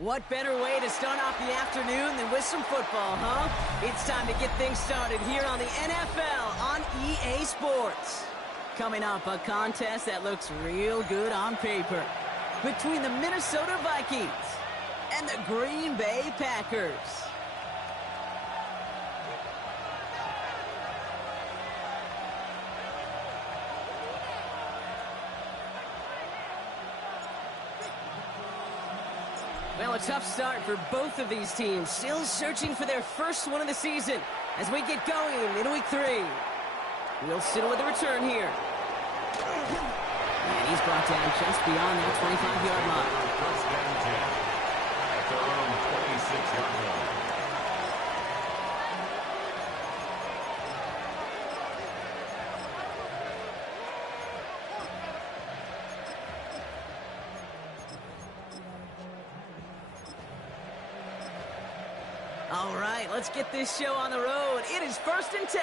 What better way to start off the afternoon than with some football, huh? It's time to get things started here on the NFL on EA Sports. Coming up, a contest that looks real good on paper between the Minnesota Vikings and the Green Bay Packers. Well, a tough start for both of these teams. Still searching for their first one of the season as we get going in week 3. Wilson with a return here. And he's brought down just beyond that 25-yard line. First down 10 at their own 26-yard line. All right, let's get this show on the road. It is 1st and 10.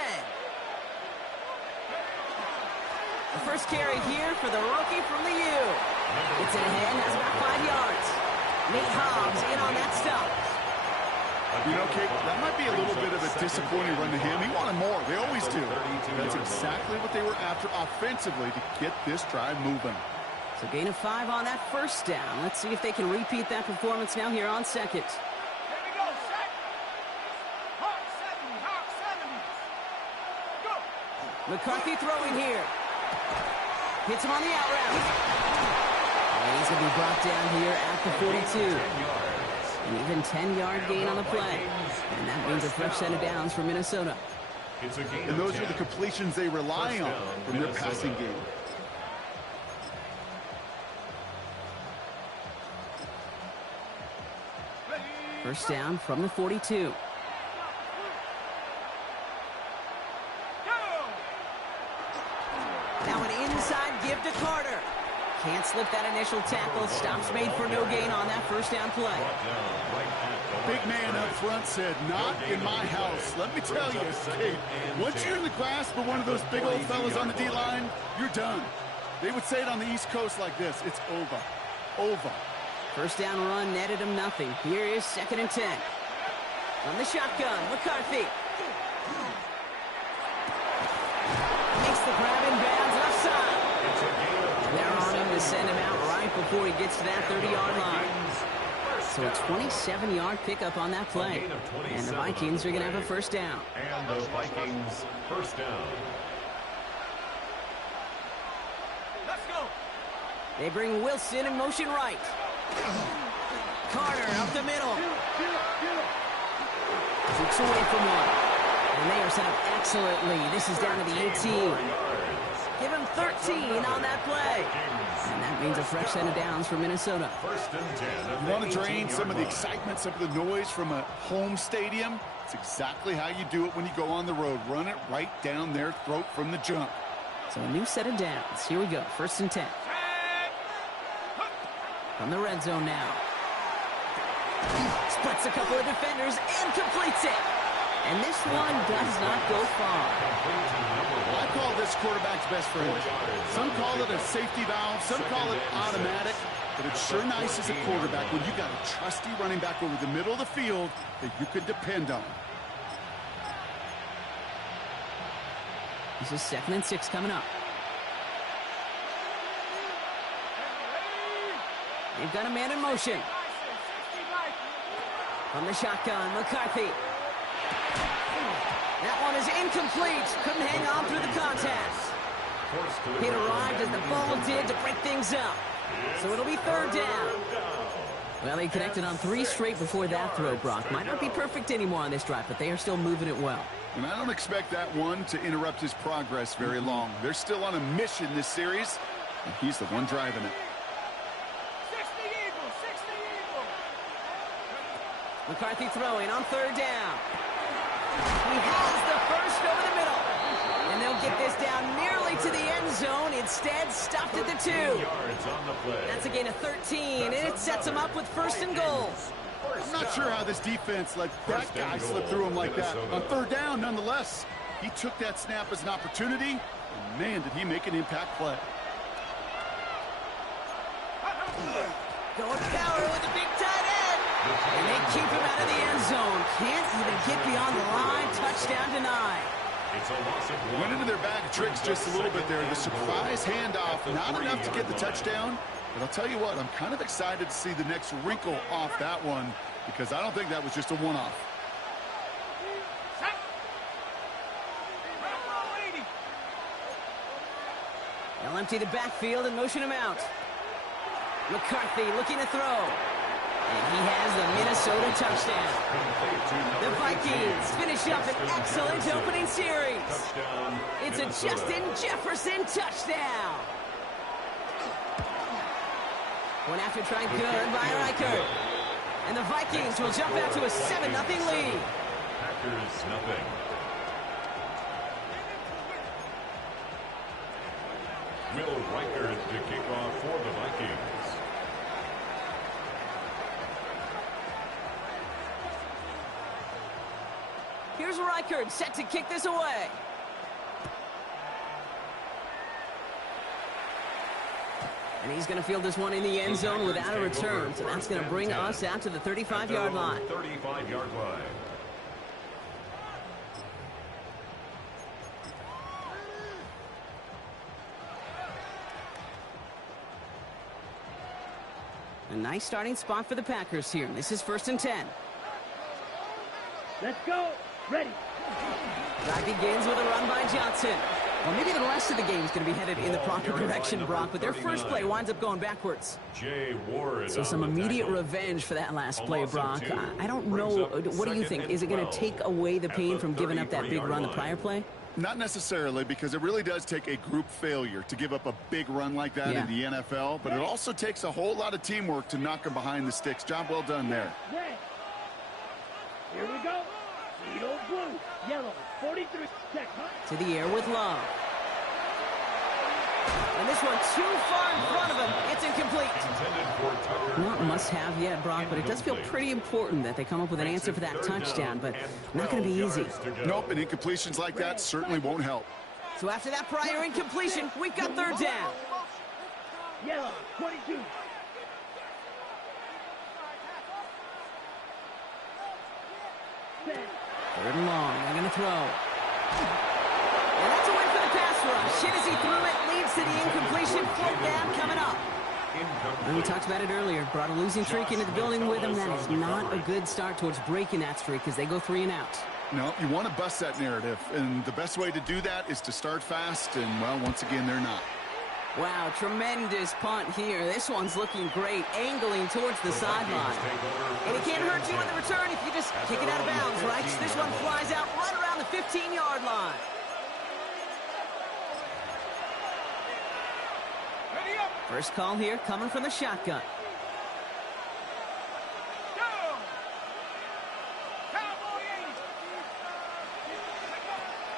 The first carry here for the rookie from the U. It's in ahead, has about 5 yards. Nate Hobbs in on that stop. You know, Kate, that might be a little bit of a disappointing run to him. He wanted more. They always do. That's exactly what they were after offensively to get this drive moving. So gain of 5 on that first down. Let's see if they can repeat that performance now here on second. McCarthy throwing here. Hits him on the out route. And he's going to be brought down here at the 42. An even 10-yard gain on the play. And that means a fresh set of downs for Minnesota. And those are the completions they rely on from their passing game. First down from the 42. Now an inside give to Carter. Can't slip that initial tackle. Stops made for no gain on that first down play. Big man up front said, not in my house. Let me tell you, Kate, once you're in the grasp of one of those big old fellas on the D-line, you're done. They would say it on the East Coast like this. It's over. Over. First down run netted him nothing. Here is 2nd and 10. From the shotgun, McCarthy. Makes the grab in bounds left side. They're on him to send him out right before he gets to that 30-yard line. So a 27-yard pickup on that play. And the Vikings are going to have a first down. And the Vikings first down. Let's go. They bring Wilson in motion right. Carter up the middle. Takes away from one. And they are set up excellently. This is down to the 18. Give him 13 on that play. And that means a fresh set of downs for Minnesota. First and 10. You want to drain some of the excitement, some of the noise from a home stadium? It's exactly how you do it when you go on the road. Run it right down their throat from the jump. So a new set of downs. Here we go. 1st and 10. From the red zone now. Splits a couple of defenders and completes it. And this one does not go far. I call this quarterback's best friend. Some call it a safety valve, some call it automatic, but it's sure nice as a quarterback when you got a trusty running back over the middle of the field that you can depend on. This is 2nd and 6 coming up. They've got a man in motion. From the shotgun, McCarthy. That one is incomplete. Couldn't hang on through the contact. It arrived as the ball did to break things up. So it'll be 3rd down. Well, they connected on 3 straight before that throw, Brock. Might not be perfect anymore on this drive, but they are still moving it well. And I don't expect that one to interrupt his progress very long. They're still on a mission this series, and he's the one driving it. McCarthy throwing on 3rd down. He has the first over the middle. And they'll get this down nearly to the end zone. Instead, stopped at the 2. That's a gain of 13, and it sets them up with 1st and goal. I'm not sure how this defense let that guy slip through him like that. On 3rd down, nonetheless, he took that snap as an opportunity, and man, did he make an impact play. Going power with the big tight end. And they keep him out of the end zone. Can't even get beyond the line. Touchdown denied. It's a loss of 1. Went into their bag of tricks just a little bit there. The surprise handoff, not enough to get the touchdown. But I'll tell you what, I'm kind of excited to see the next wrinkle off that one because I don't think that was just a one-off. They'll empty the backfield and motion him out. McCarthy looking to throw. And he has the Minnesota touchdown. The Vikings finish up an excellent opening series. It's a Justin Jefferson touchdown. One after trying good by Reichert. And the Vikings will jump out to a 7-0 lead. Packers nothing. Will Reichert to kick off for the Vikings. Here's Reichert set to kick this away. And he's going to field this one in the end zone without a return. So that's going to bring us out to the 35-yard line. 35-yard line. A nice starting spot for the Packers here. This is 1st and 10. Let's go. Ready. Drive begins with a run by Johnson. Well, maybe the rest of the game is going to be headed in the proper direction, Brock, but their first play winds up going backwards. Jay Ward. So some immediate revenge for that last play, Brock. I don't know. What do you think? Is it going to take away the pain from giving up that big run the prior play? Not necessarily, because it really does take a group failure to give up a big run like that in the NFL, but it also takes a whole lot of teamwork to knock them behind the sticks. Job well done there. Here we go. Needle blue, yellow, 43. Check. To the air with Love. And this one too far in front of him. It's incomplete. Not must-have yet, Brock, but it does feel pretty important that they come up with an answer for that touchdown, but not going to be easy. Nope, and incompletions like that certainly won't help. So after that prior incompletion, we've got 3rd down. Yellow, 22. Third and long. They're going to throw. And that's a win for the pass rush. Hit as he threw it. Leads to the incompletion. 4th down coming up. And we talked about it earlier. Brought a losing streak into the building with him. That is not a good start towards breaking that streak as they go 3 and out. No, you want to bust that narrative. And the best way to do that is to start fast. And, well, once again, they're not. Wow, tremendous punt here. This one's looking great, angling towards the sideline. And it can't hurt you in the return if you just kick it out of bounds, right? This one flies out right around the 15-yard line. First call here coming from the shotgun.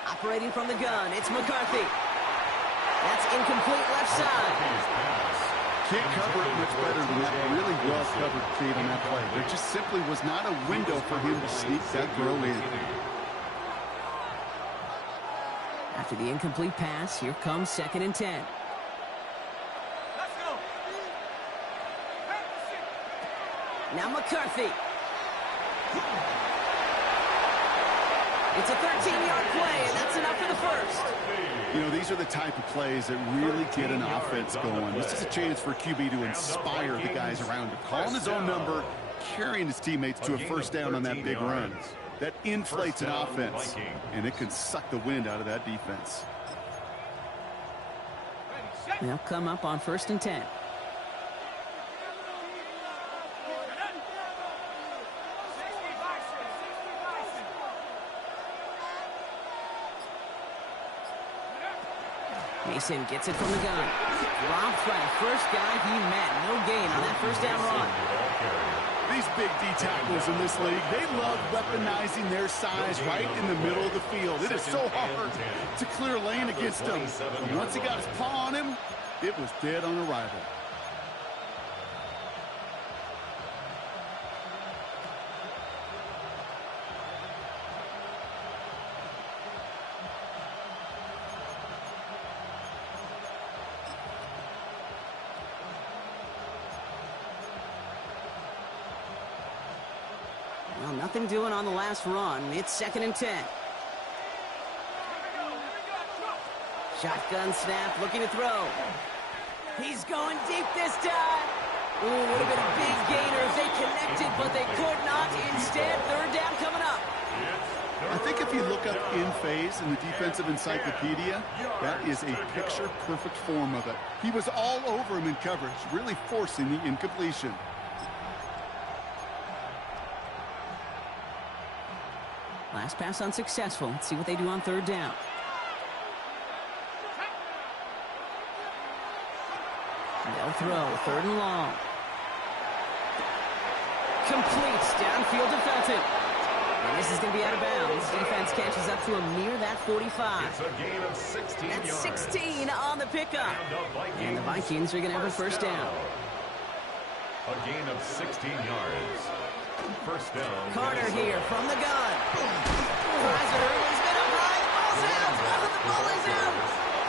Operating from the gun, it's McCarthy. That's incomplete left side. Can't cover it much better than that. Really well covered, Kate, on that play. There just simply was not a window for him to sneak that throw in. After the incomplete pass, here comes 2nd and 10. Now McCarthy. It's a 13-yard play, and that's enough for the first. You know, these are the type of plays that really get an offense going. This is a chance for QB to inspire the guys around him. Calling his own number, carrying his teammates to a first down on that big run. That inflates an offense, and it can suck the wind out of that defense. They'll come up on 1st and 10. Mason gets it from the gun. Dropped by the first guy he met. No gain on that first down run. These big D tackles in this league, they love weaponizing their size right in the middle of the field. It is so hard to clear lane against him. And once he got his paw on him, it was dead on arrival. Nothing doing on the last run. It's 2nd and 10. Shotgun snap, looking to throw. He's going deep this time. Ooh, would have been a big gainer if they connected, but they could not. Instead, 3rd down coming up. I think if you look up in phase in the defensive encyclopedia, that is a picture-perfect form of it. He was all over him in coverage, really forcing the incompletion. Last pass unsuccessful. Let's see what they do on 3rd down. They'll throw, 3rd and long. Completes downfield to Felton. And this is going to be out of bounds. Defense catches up to him near that 45. It's a gain of 16 That's yards. 16 on the pickup. And the Vikings are going to have a first down. A gain of 16 yards. First down. Carter here from the gun. Tries it early. He's been up high. The ball's out. The ball is out.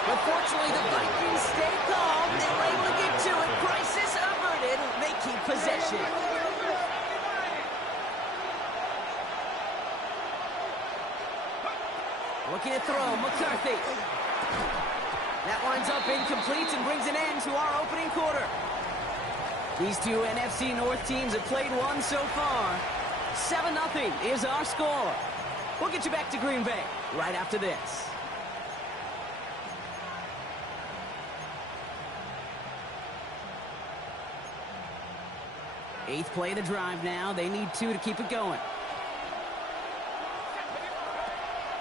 But fortunately, the Vikings stay calm. They were able to get to it. Crisis averted. They keep possession. Looking to throw, McCarthy. That winds up incomplete and brings an end to our opening quarter. These two NFC North teams have played one so far. 7-0 is our score. We'll get you back to Green Bay right after this. Eighth play of the drive now. They need 2 to keep it going.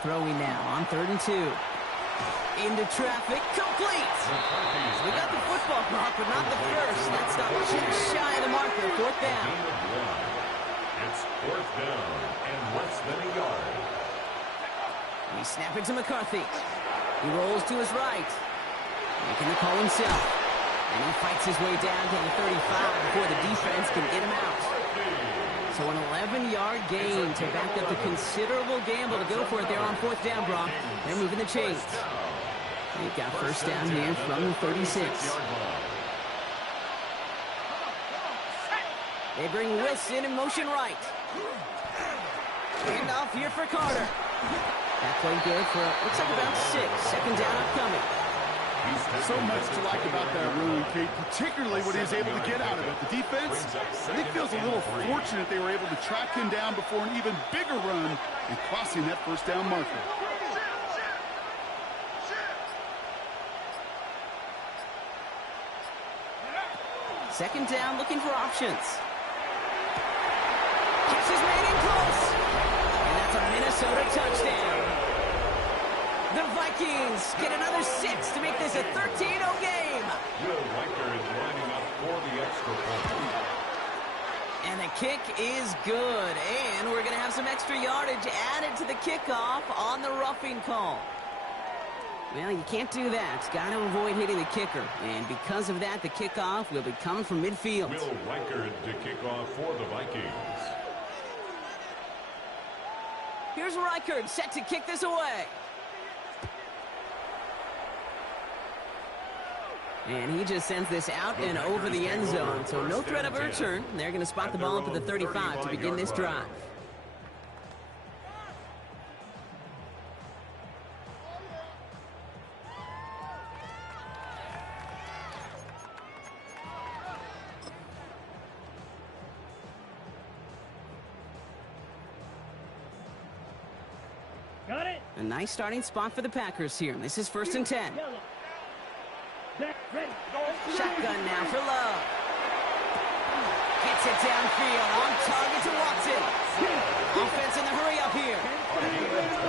Throwing now on 3rd and 2. Into traffic, complete. We got the football mark, but not the first. That's not just shy of the marker. 4th down. It's 4th down and less than a yard. We snap it to McCarthy. He rolls to his right. Making the call himself. And he fights his way down to the 35 before the defense can get him out. So an 11-yard gain to back up the considerable gamble to go for it there on 4th down, Brock. They're moving the chains. They've got first down here from the 36. They bring Wilson in motion right. Hand off here for Carter. That played good for, looks like about 6. 2nd down upcoming. So much to like about that run, Kate, particularly what he was able to get out of it. The defense, I think, feels a little fortunate they were able to track him down before an even bigger run and crossing that first down marker. Second down, looking for options. Catches man in close. And that's a Minnesota touchdown. The Vikings get another 6 to make this a 13-0 game. Will Riker is lining up for the extra point. And the kick is good. And we're going to have some extra yardage added to the kickoff on the roughing call. Well, you can't do that. Got to avoid hitting the kicker. And because of that, the kickoff will be coming from midfield. Will Riker to kick off for the Vikings. Here's Reichard set to kick this away. And he just sends this out and over the end zone. So no threat of a return. They're going to spot the ball up at the 35 to begin this drive. Got it. A nice starting spot for the Packers here. This is 1st and 10. Shotgun now for Love. Gets it downfield, on target to Watson. Offense in the hurry up here.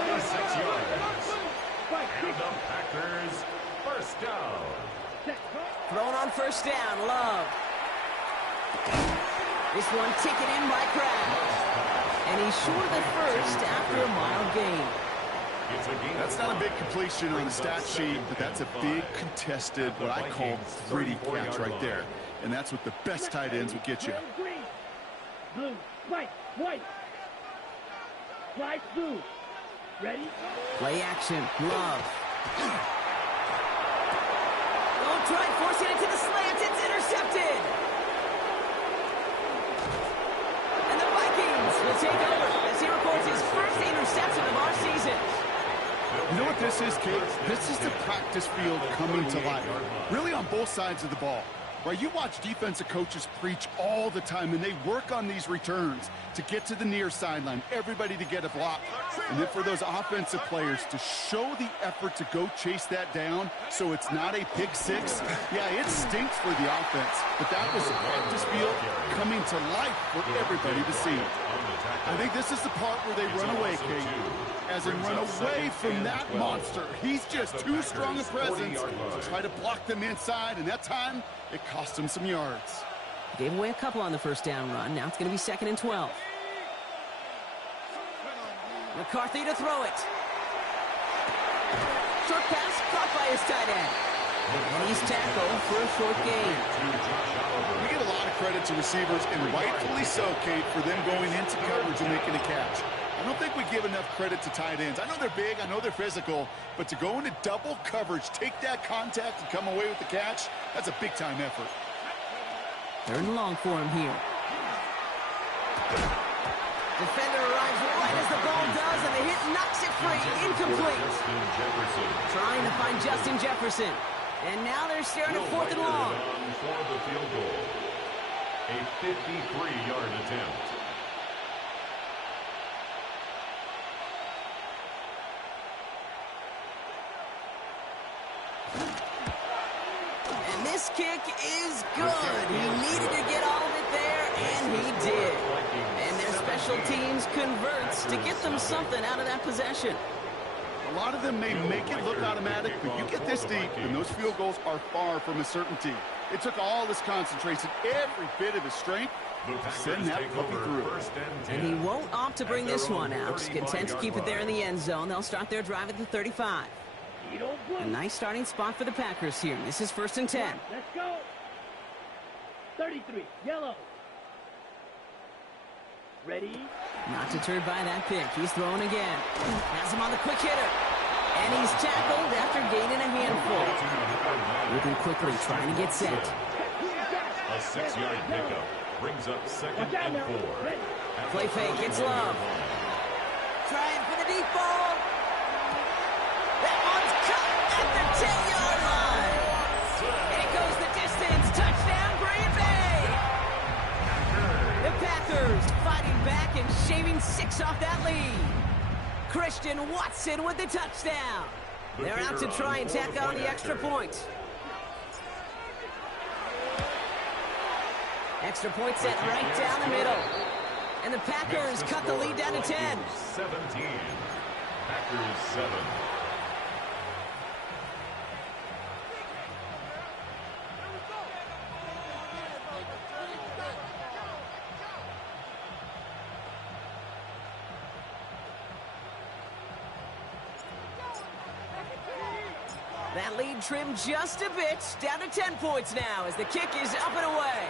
26 yards. And the Packers first down. Thrown on first down, Love. This one taken in by Kraft. And he's short of the first after a mild gain. That's not a big completion on the stat sheet, but that's a big contested, what I call gritty catch right there. And that's what the best tight ends will get you. Blue, white, white. White, blue. Ready? Play action, Love. Don't try forcing it to the slant. It's intercepted. And the Vikings will take over. Kate, this is the practice field coming to life, really on both sides of the ball. Right, you watch defensive coaches preach all the time, and they work on these returns to get to the near sideline, everybody to get a block. And then for those offensive players to show the effort to go chase that down so it's not a pick six, yeah, it stinks for the offense. But that was the practice field coming to life for everybody to see. I think this is the part where they run away, Kate. As in run away from that monster. He's just too strong a presence to try to block them inside, and that time, it cost him some yards. Gave away a couple on the first down run. Now it's going to be 2nd and 12. McCarthy to throw it. Short pass caught by his tight end. And he's tackled for a short gain. We get a lot of credit to receivers, and rightfully so, Kate, for them going into coverage and making a catch. I don't think we give enough credit to tight ends. I know they're big, I know they're physical, but to go into double coverage, take that contact, and come away with the catch, that's a big-time effort. 3rd and long for him here. Defender arrives right as the ball does, and the hit knocks it free. Incomplete. Trying to find Justin Jefferson. And now they're staring at 4th and long. For the field goal. A 53-yard attempt. And this kick is good. He needed to get all of it there, and he did. And their special teams converts to get them something out of that possession. A lot of them may make it look automatic, but you get this deep, and those field goals are far from a certainty. It took all his concentration, every bit of his strength, to send that puppy through. And he won't opt to bring this one out. Content to keep it there in the end zone. They'll start their drive at the 35. A nice starting spot for the Packers here. This is 1st and 10. Let's go. 33, yellow. Ready? Not deterred by that pick. He's throwing again. Has him on the quick hitter. And he's tackled after gaining a handful. Moving quickly, trying to get set. A 6-yard pickup brings up 2nd and 4. Play fake, it's Love. Trying for the deep ball. That one's cut at the 10-yard line. And it goes the distance. Touchdown, Green Bay. The Packers fighting back and shaving 6 off that lead. Christian Watson with the touchdown. They're out to try and tack on the extra point. Extra point set right down the middle. And the Packers cut the lead down to 10. 17. Packers 7. That lead trimmed just a bit, down to 10 points now as the kick is up and away.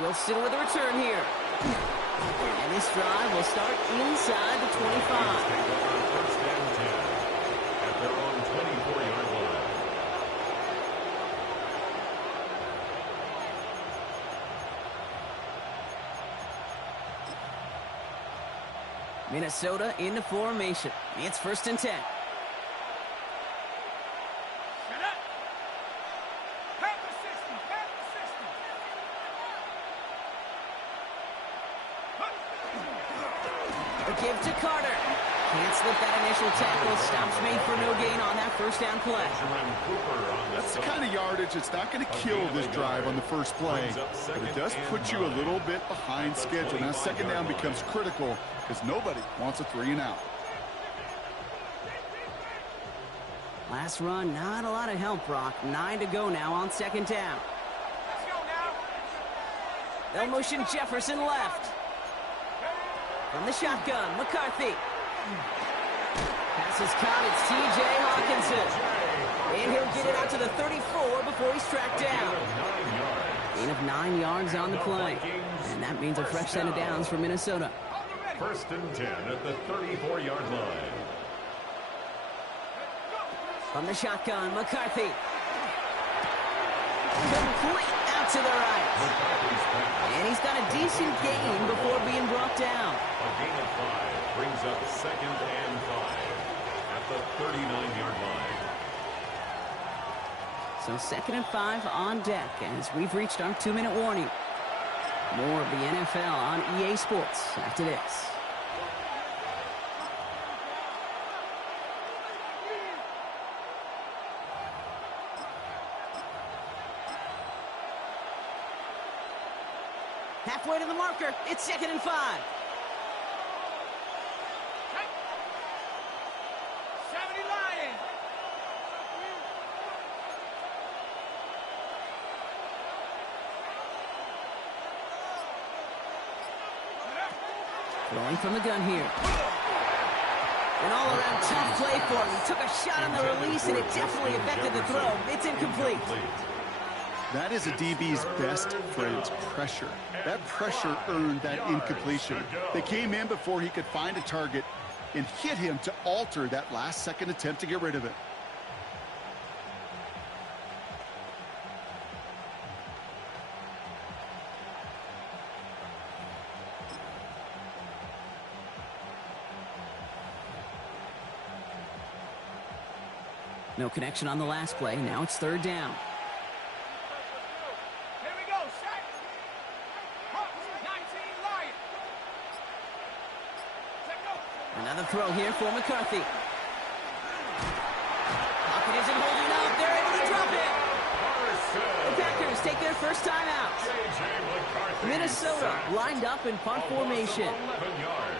Wilson with a return here. And this drive will start inside the 25. First and 10 at their own 24-yard line. Minnesota into formation. It's 1st and 10. Give to Carter. Can't slip that initial tackle. Stops made for no gain on that first down play. That's the kind of yardage that's not going to kill this drive on the first play, but it does put you a little bit behind schedule. Now 2nd down becomes critical because nobody wants a 3 and out. Last run, not a lot of help, Brock. 9 to go now on 2nd down. They'll motion Jefferson left. From the shotgun, McCarthy. Pass is caught, it's T.J. Hawkinson. And he'll get it out to the 34 before he's tracked down. Gain of 9 yards on the play. And that means a fresh set of downs for Minnesota. 1st and 10 at the 34-yard line. From the shotgun, McCarthy. Complete out to the right. And he's got a decent gain before being brought down. A gain of 5 brings up 2nd and 5 at at the 39-yard line. So 2nd and 5 on deck as we've reached our 2-minute warning. More of the NFL on EA Sports after this. Halfway to the marker. It's 2nd and 5. 70 Lions. Throwing from the gun here. An all-around tough play for him. He took a shot on the release, and it definitely affected the throw. It's incomplete. That is a DB's best friend, pressure. That pressure earned that incompletion. They came in before he could find a target and hit him to alter that last-second attempt to get rid of it. No connection on the last play. Now it's 3rd down. Here we go, set. 19 Lions. Set go. Another throw here for McCarthy. Pocket isn't holding up. They're able to drop it. The Packers take their first time out. Minnesota lined up in punt formation.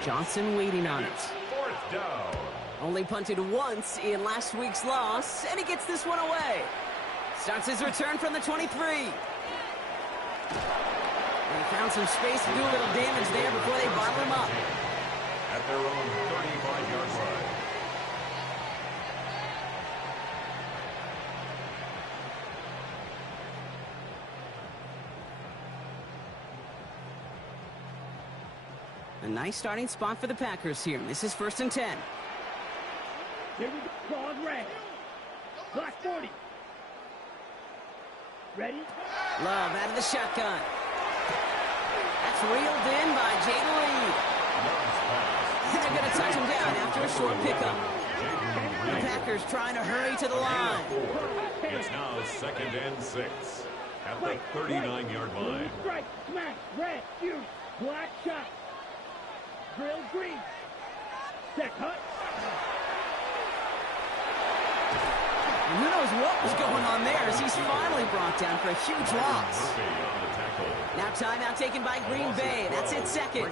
Johnson waiting on it. 4th down. Only punted once in last week's loss, and he gets this one away. Starts his return from the 23. And he found some space to do a little damage there before they bottle him up. At their own 35-yard line. A nice starting spot for the Packers here. This is 1st and 10. Here we go. Ball red. Last 40. Ready? Love out of the shotgun. That's reeled in by Jaden Reed. They're going to touch him down after a short pickup. The Packers trying to hurry to the line. It's now 2nd and 6 at the 39-yard line. Strike, smash, red, huge, black shot. Drill green. Set cut. And who knows what was going on there as he's finally brought down for a huge loss. Now timeout taken by Green Bay. That's it, 2nd.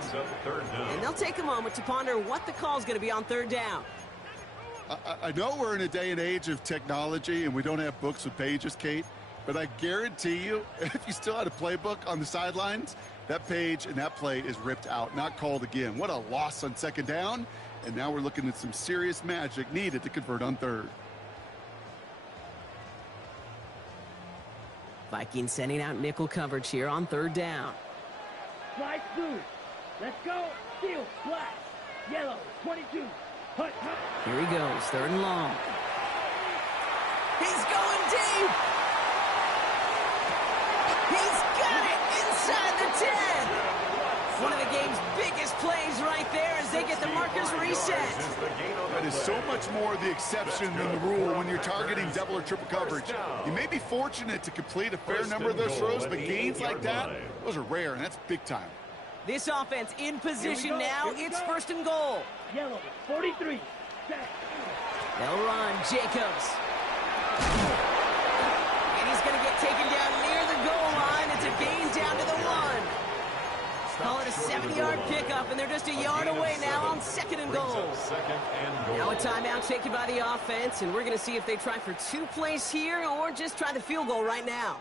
And they'll take a moment to ponder what the call is going to be on 3rd down. I know we're in a day and age of technology and we don't have books with pages, Kate, but I guarantee you, if you still had a playbook on the sidelines, that page and that play is ripped out, not called again. What a loss on 2nd down, and now we're looking at some serious magic needed to convert on 3rd. Vikings sending out nickel coverage here on 3rd down. Slide through. Let's go. Steel, black, yellow, 22. Hut, hut. Here he goes, 3rd and long. He's going deep. He's got it inside the 10. One of the game's biggest plays right there as they get the markers reset. That is so much more the exception than the rule when you're targeting double or triple coverage. You may be fortunate to complete a fair number of those throws, but gains like that, those are rare, and that's big time. This offense in position now. It's 1st and goal. Yellow, 43. Set. They'll run. Jacobs. And he's going to get taken down near the goal line. It's a gain down to the 1. Call it a 70-yard pickup, and they're just a yard away now on 2nd and goal. Now a timeout taken by the offense, and we're going to see if they try for 2 plays here or just try the field goal right now.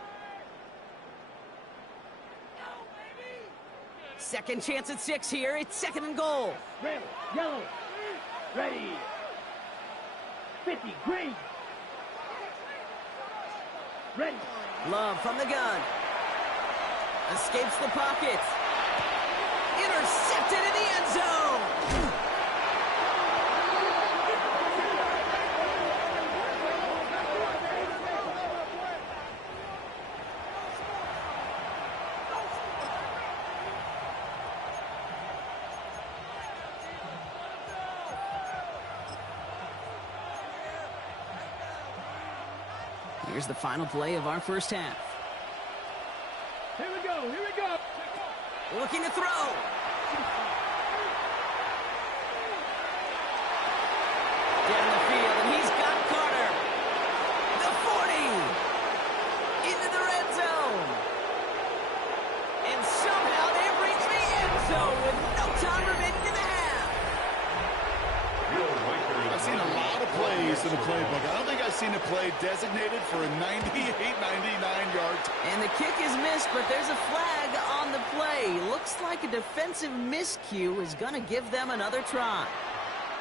Second chance at 6 here. It's 2nd and goal. Red, yellow. Ready. 50, green. Ready. Love from the gun. Escapes the pocket. Intercepted in the end zone. Here's the final play of our first half. Here we go, here we go. Looking to throw. Down the field, and he's got Carter. The 40. Into the red zone. And somehow they've reached the end zone with no time remaining in the half. I've seen a lot of plays in the playbook. I don't think I've seen a play designated for a 98, 99-yard. And the kick is missed, but there's a flag on the play. Looks like a defensive miscue is going to give them another try.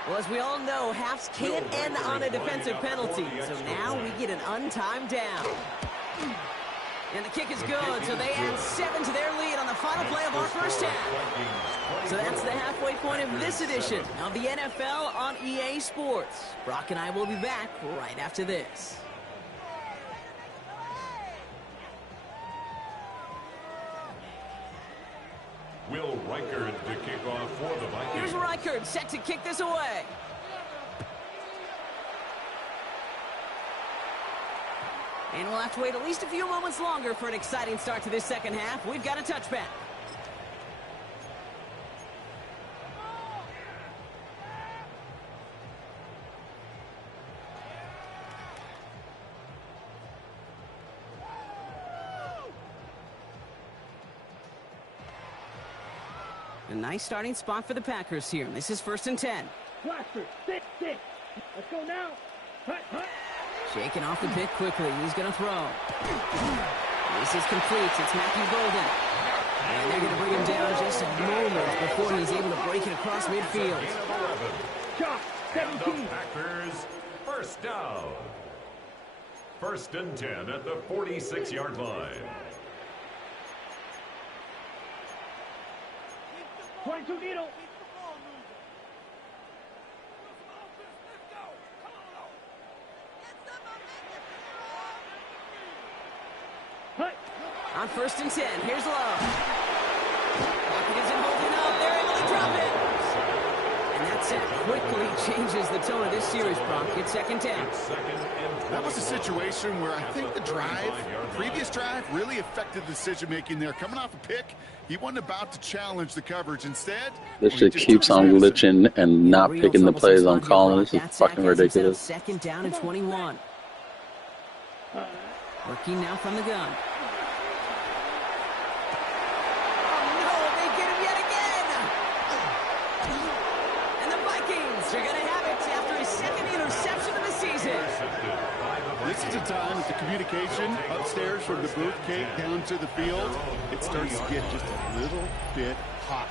Well, as we all know, halves can't end on a defensive penalty. So now we get an untimed down. And the kick is good, so they add 7 to their lead on the final play of our first half. So that's the halfway point of this edition of the NFL on EA Sports. Brock and I will be back right after this. Will Reichard to kick off for the Vikings. Here's Reichard set to kick this away. And we'll have to wait at least a few moments longer for an exciting start to this second half. We've got a touchback. A nice starting spot for the Packers here. This is 1st and 10. Blaster, sit. Let's go now. Hut, hut. Shaking off the pick quickly. He's going to throw. This is complete. It's Matthew Golden. And they're going to bring him down just a moment before he's able to break it across midfield. Shot, 17. Packers first down. 1st and 10 at the 46-yard line. 22 needle. Hut. On 1st and 10, here's Love. Pocket isn't holding up. They're able to drop it. And that's it. Quickly changes the tone of this series, Brock. It's 2nd and 10. That was a situation where I think the previous drive, really affected the decision-making there. Coming off a pick, he wasn't about to challenge the coverage. Instead, this shit keeps on glitching and not picking the plays I'm calling. This is fucking ridiculous. 2nd down and 21. Working now from the gun. They're going to have it after his 2nd interception of the season. This is a time that the communication upstairs from the booth cake down to the field, it starts to get just a little bit hot.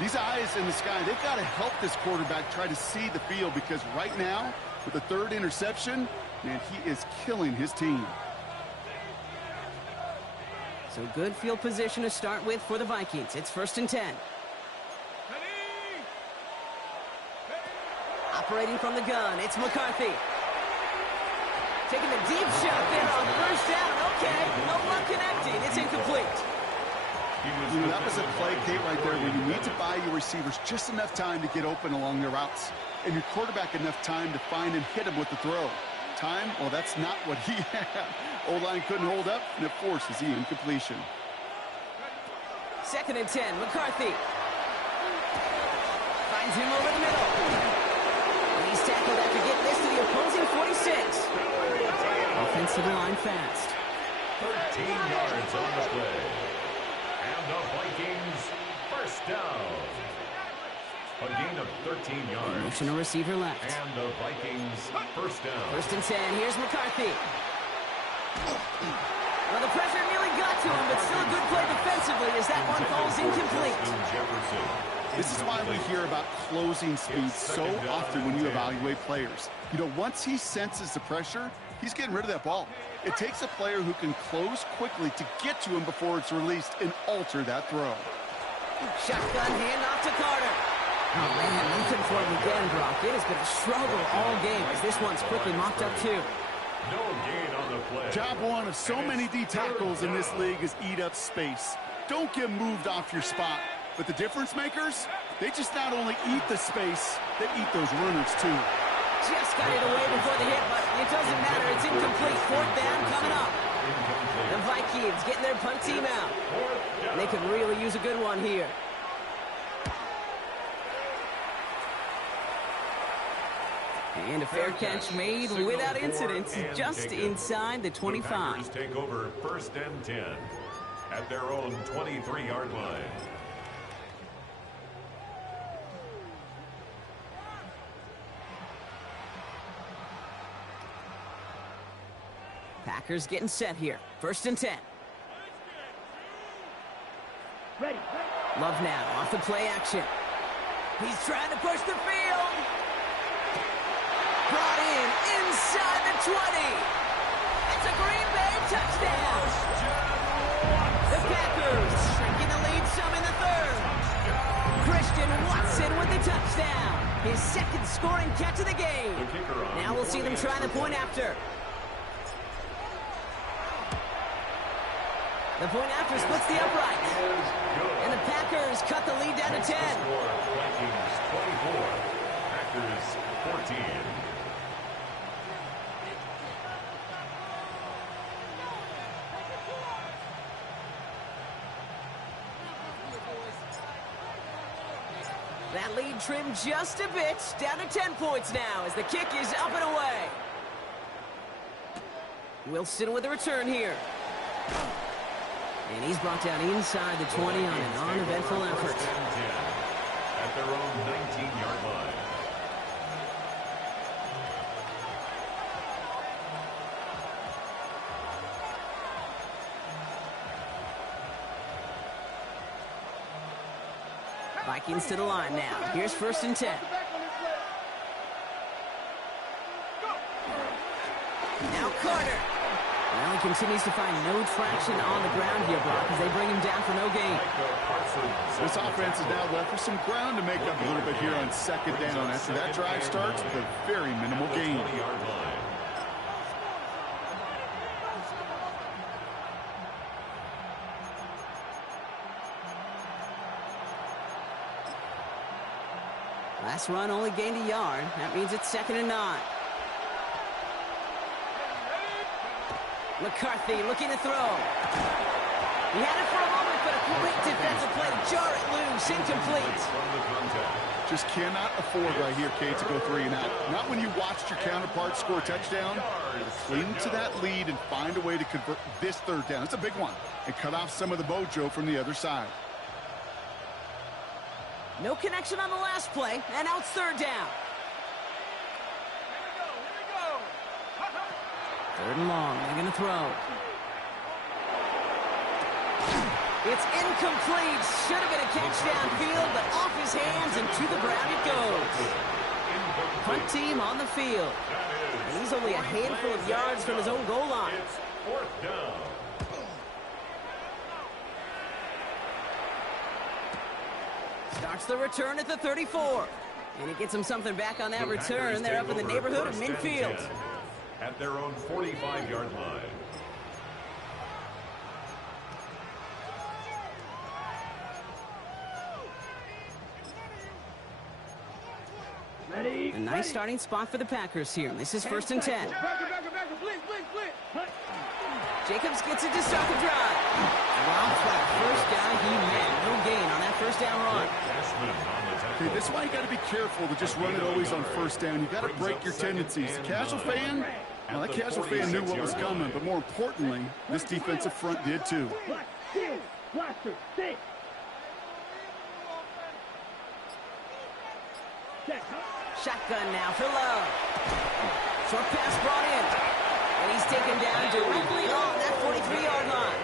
These eyes in the sky, they've got to help this quarterback try to see the field, because right now, with the 3rd interception, man, he is killing his team. So good field position to start with for the Vikings. It's 1st and 10. Operating from the gun, it's McCarthy. Taking the deep shot there on 1st down. Okay, no luck connecting. It's incomplete. That was a play, Kate, right there, where you need to buy your receivers just enough time to get open along their routes, and your quarterback enough time to find and hit him with the throw. Time, well, that's not what he had. O-line couldn't hold up, and it forces the incompletion. 2nd and 10, McCarthy. Finds him over the middle. He's tackled after getting this to the opposing 46. Offensive line fast. 13 yards on the play. And the Vikings first down. A gain of 13 yards. Motion a receiver left. And the Vikings first down. 1st and 10. Here's McCarthy. Well, the pressure nearly got to him, but still a good play defensively as that one falls incomplete. This is why we hear about closing speed so often when you evaluate players. You know, once he senses the pressure, he's getting rid of that ball. It takes a player who can close quickly to get to him before it's released and alter that throw. Shotgun handoff to Carter. Oh, man, looking for him again, Brock. It has been a struggle all game as this one's quickly mocked up, too. No gain on the play. Job one of so many D tackles in this league is eat up space. Don't get moved off your spot. But the difference makers, they just not only eat the space, they eat those runners too. just got it away before the hit, but it doesn't matter. It's incomplete. Fourth down coming up. The Vikings getting their punt team out. And they could really use a good one here. And a fair catch made without incident, just inside the 25. The Packers take over 1st and 10 at their own 23-yard line. Packers getting set here. 1st and 10. Ready. Love now off the play action. He's trying to push the field. Brought in inside the 20. It's a Green Bay touchdown. The Packers shrinking the lead some in the 3rd. Christian Watson with the touchdown. His 2nd scoring catch of the game. Now we'll see them try the point after. The point after splits the upright. And the Packers cut the lead down to 10. Vikings 24, Packers 14. That lead trimmed just a bit, down to 10 points now as the kick is up and away. Wilson with a return here. And he's brought down inside the 20 on an uneventful effort. At their own 19-yard line. Vikings to the line now. Here's 1st and 10. Now Carter. Well, he continues to find no traction on the ground here, Brock, as they bring him down for no gain. This offense is now left with some ground to make up a little bit here on 2nd down. After that drive starts with a very minimal gain. Last run only gained a yard. That means it's 2nd and 9. McCarthy looking to throw. He had it for a moment, but a great defensive play to jar it loose. Incomplete. Just cannot afford right here, Kate, to go 3 and out. Not when you watched your counterpart score a touchdown. Cling to that lead and find a way to convert this 3rd down. It's a big one. And cut off some of the mojo from the other side. No connection on the last play, and now it's 3rd down. 3rd and long, they're going to throw. It's incomplete. Should have been a catch downfield, but off his hands and to the ground it goes. Punt team on the field. And he's only a handful of yards from his own goal line. It's 4th down. Starts the return at the 34. And he gets him something back on that return. They're up in the neighborhood of midfield. At their own 45-yard line. Ready. A nice starting spot for the Packers here. This is 1st and 10. Jacobs gets it to start the drive. Wow, for the first guy he met. No gain on that 1st down run. Okay, this is why you got to be careful to just run it always on 1st down. You got to break your tendencies. Casual fan, well, that casual fan knew what was coming, but more importantly, this defensive front did too. Shotgun now for Love. Short pass brought in. And he's taken down directly on that 43-yard line.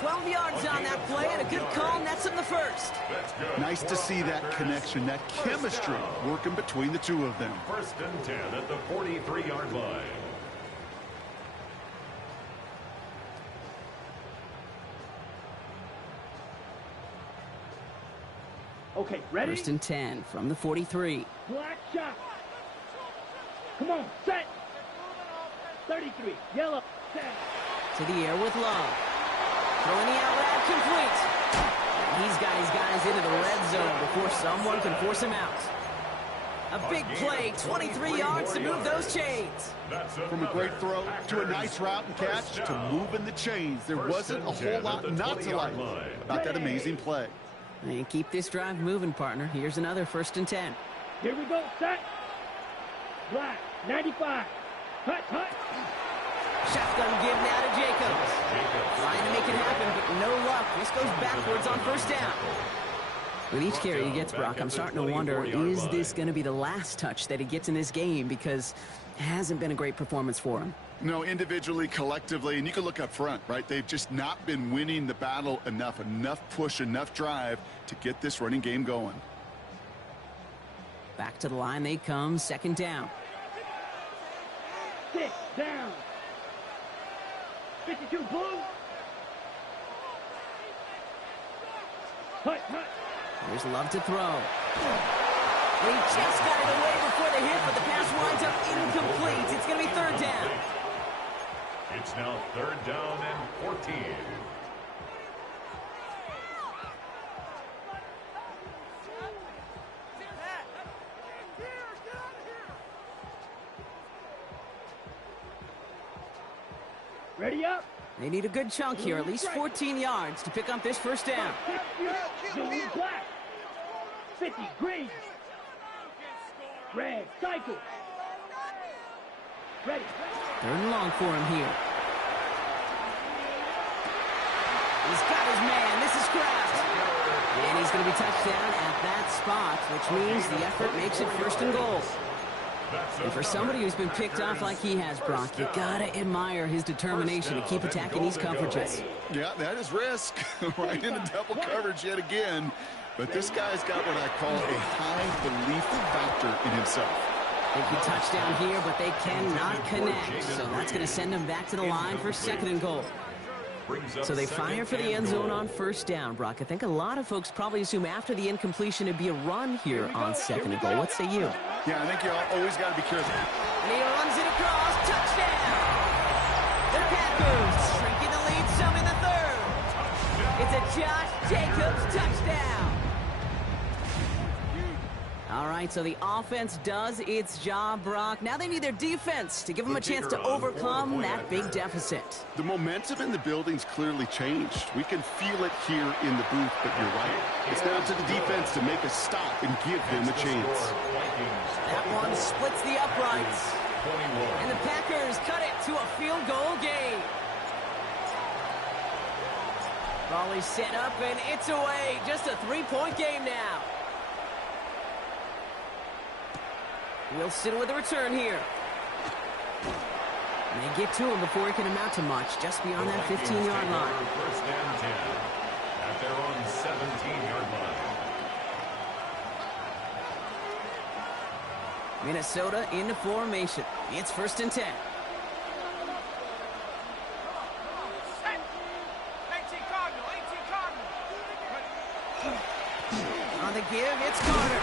12 yards on that play, and a good call nets him the 1st. Nice to see that connection, that chemistry working between the two of them. 1st and 10 at the 43-yard line. Okay, ready? 1st and 10 from the 43. Black shot. Come on, set. 33, yellow, set. To the air with Love. Throwing the out route complete. And he's got his guys into the red zone before someone can force him out. A big play, 23 yards to move those chains. From a great throw to a nice route and catch to moving the chains. There wasn't a whole lot not to like about that amazing play. And keep this drive moving, partner. Here's another 1st and 10. Here we go, set. Black, 95. Hut, hut. Shotgun give now to Jacobs. Trying to make it happen, but no luck. This goes backwards on 1st down. With each carry he gets, Brock, I'm starting to wonder, is this going to be the last touch that he gets in this game? Because it hasn't been a great performance for him. No, individually, collectively, and you can look up front, right? They've just not been winning the battle enough push, enough drive to get this running game going. Back to the line they come, 2nd down. 6 down. 52 blue. Hut, hut. Here's Love to throw. He just got it away before the hit, but the pass winds up incomplete. It's going to be 3rd down. It's now 3rd down and 14. Ready up. They need a good chunk here, at least 14 yards to pick up this 1st down. 60, black. 50, green. Red, cycle. Ready. 3rd and long for him here. He's got his man. This is Kraft. And he's going to be touchdown at that spot, which means the effort makes it 1st and goal. And for somebody who's been picked off like he has, Brock, you gotta admire his determination to keep attacking these coverages. Yeah, that is risk. Right into double coverage yet again. But this guy's got what I call a high belief factor in himself. They can touchdown here, but they cannot connect. So that's going to send them back to the line for 2nd and goal. So they fire for the end zone on 1st down, Brock. I think a lot of folks probably assume after the incompletion it'd be a run here on 2nd and goal. What say you? Yeah, I think you always got to be careful. And he runs it across. Touchdown! The Packers shrinking the lead some in the 3rd. It's a Josh Jacobs touchdown. All right, so the offense does its job, Brock. Now they need their defense to give them a chance to overcome that big deficit. The momentum in the building's clearly changed. We can feel it here in the booth, but you're right. It's down to the defense to make a stop and give them a chance. That one splits the uprights. And the Packers cut it to a field goal game. Volley set up, and it's away. Just a 3-point game now. Wilson with a return here. And they get to him before he can amount to much, just beyond that 15-yard line. 1st and 10 at their own 17-yard line. Minnesota into formation. It's 1st and 10. On the give, it's Carter.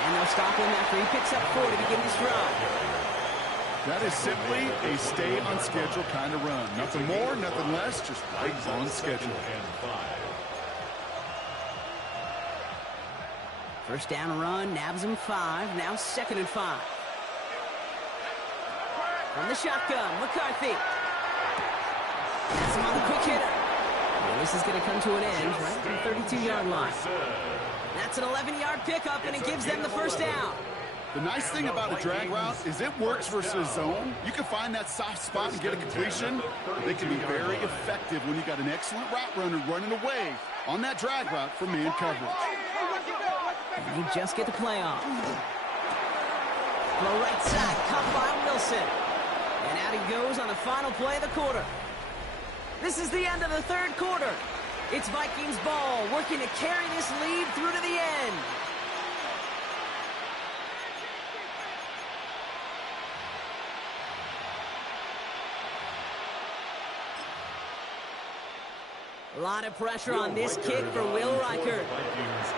And they'll stop him after he picks up 4 to begin this drive. That is simply a stay-on-schedule kind of run. Nothing more, nothing less, just right on schedule. 1st down run, nabs him 5. Now 2nd and 5. From the shotgun, McCarthy. That's him on the quick hitter. And this is going to come to an end right at the 32-yard line. That's an 11-yard pickup, and it gives them the 1st down. The nice thing about a drag route is it works versus zone. You can find that soft spot and get a completion. They can be very effective when you got an excellent route runner running away on that drag route for man coverage. And they just get the play off. Low right side, caught by Wilson. And out he goes on the final play of the quarter. This is the end of the 3rd quarter. It's Vikings ball, working to carry this lead through to the end. A lot of pressure on this kick for Will Reichert.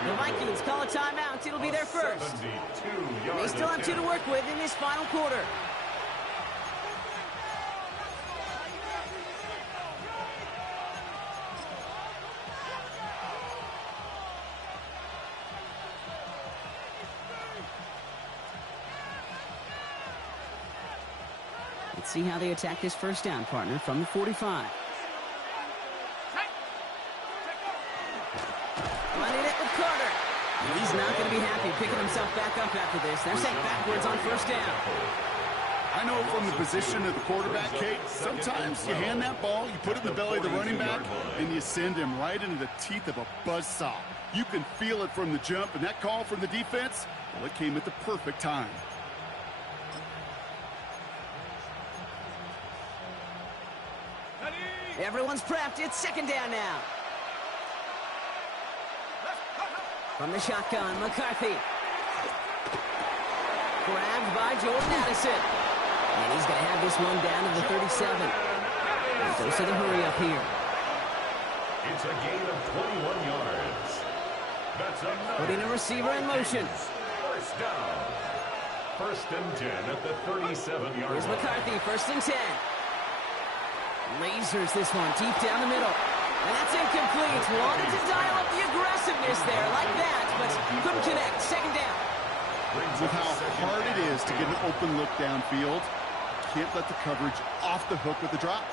The Vikings call a timeout. It'll be their first. They still have 2 to work with in this final quarter. Let's see how they attack this first down, partner, from the 45. Running it with Carter. He's not going to be happy picking himself back up after this. They're sent backwards on first down. I know from the position of the quarterback, Kate, sometimes you hand that ball, you put it in the belly of the running back, and you send him right into the teeth of a buzzsaw. You can feel it from the jump, and that call from the defense, well, it came at the perfect time. Everyone's prepped. It's second down now. From the shotgun, McCarthy. Grabbed by Jordan Addison. And he's going to have this one down to the 37. Close to the hurry up here. It's a gain of 21 yards. That's another. Putting a receiver in motion. First down. First and 10 at the 37-yard line. Here's McCarthy, first and 10. Lasers this one deep down the middle. And that's incomplete. Wanted to dial up the aggressiveness there like that, but couldn't connect. Second down. With how hard it is to get an open look downfield, can't let the coverage off the hook with the drop.